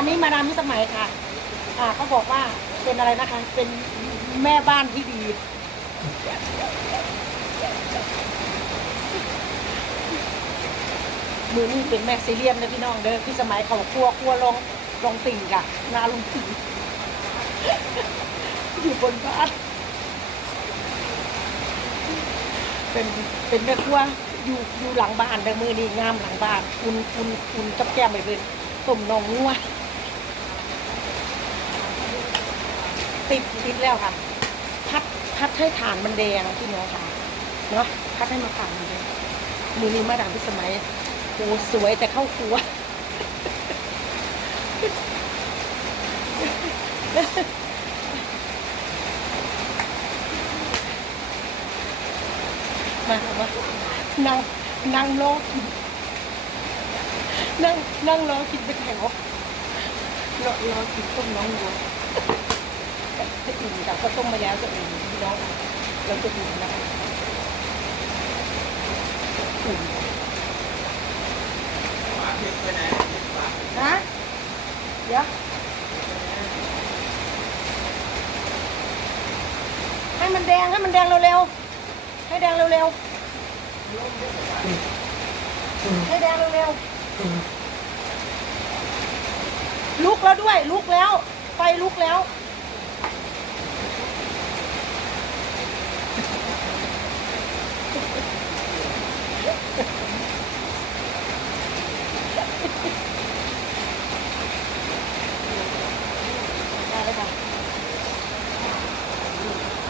อันนี้มาดามพิสมัยค่ะ อ่าเขาบอกว่าเป็นอะไรนะคะ เป็นแม่บ้านที่ดี มือนี่เป็นแม็กซิเลียมนะพี่น้องเด้อพี่สมัยเขาครัวครัวลงลงติ่งกะนาลุงติ่งอยู่บนบ้านเป็นเป็นแม่ครัวอยู่อยู่หลังบ้านแต่มือนี่งามหลังบ้านคุณคุณคุณกับแก้มไปเป็นต้มนองงัว ติดติดแล้วค่ะ พัดพัดให้ฐานมันแดงพี่น้องค่ะเนาะพัดให้มันฐานมันแดงมือนี้มาดามพิสมัยโอ้สวยแต่เข้าครัวมามานั่งนั่งรอกินนั่งนั่งรอกินไปแถวรอรอกินต้มน้องวัว จะอิ่มกับข้าวต้มมาแล้วจะอิ่มพี่น้องเราจะอิ่มนะคะอิ่มฮะเดี๋ยวให้มันแดงให้มันแดงเร็วๆให้แดงเร็วๆให้แดงเร็วๆลุกแล้วด้วยลุกแล้วไฟลุกแล้ว